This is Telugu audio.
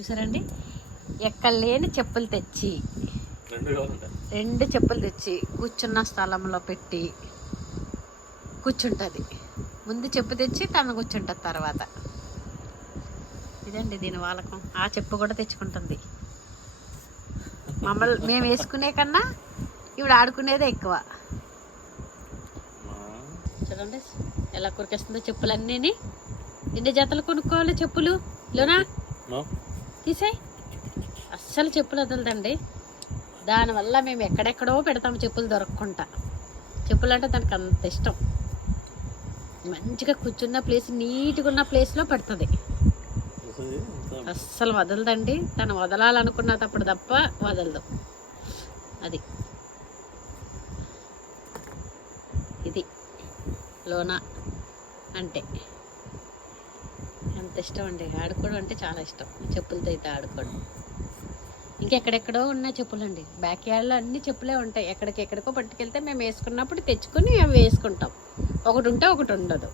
చూసారండి, ఎక్కడ లేని చెప్పులు తెచ్చి రెండు చెప్పులు తెచ్చి కూర్చున్న స్థలంలో పెట్టి కూర్చుంటుంది. ముందు చెప్పు తెచ్చి తను కూర్చుంటుంది తర్వాత. ఇదండి దీని వాలకం. ఆ చెప్పు కూడా తెచ్చుకుంటుంది. మమ్మల్ని మేము వేసుకునే కన్నా ఇప్పుడు ఆడుకునేదే ఎక్కువ. చూడండి ఎలా కొరికేస్తుందో చెప్పులన్నీ. ఎన్ని జతలు కొనుక్కోవాలి చెప్పులు లోనా తీసేయి. అస్సలు చెప్పులు వదలదండి. దానివల్ల మేము ఎక్కడెక్కడో పెడతాము చెప్పులు దొరకకుండా. చెప్పులు అంటే దానికి అంత ఇష్టం. మంచిగా కూర్చున్న ప్లేస్, నీట్గా ఉన్న ప్లేస్లో పెడుతుంది. అస్సలు వదలదండి. తను వదలాలనుకున్నప్పుడు తప్ప వదలదు. అది ఇది లోనా అంటే అంత ఇష్టం అండి. ఆడుకోవడం అంటే చాలా ఇష్టం. చెప్పులతో అయితే ఆడుకోవడం. ఇంకెక్కడెక్కడో ఉన్న చెప్పులండి. బ్యాక్ యార్డ్లో అన్ని చెప్పులే ఉంటాయి. ఎక్కడికెక్కడికో పట్టుకెళ్తే మేము వేసుకున్నప్పుడు తెచ్చుకొని అవి వేసుకుంటాం. ఒకటి ఉంటే ఒకటి ఉండదు.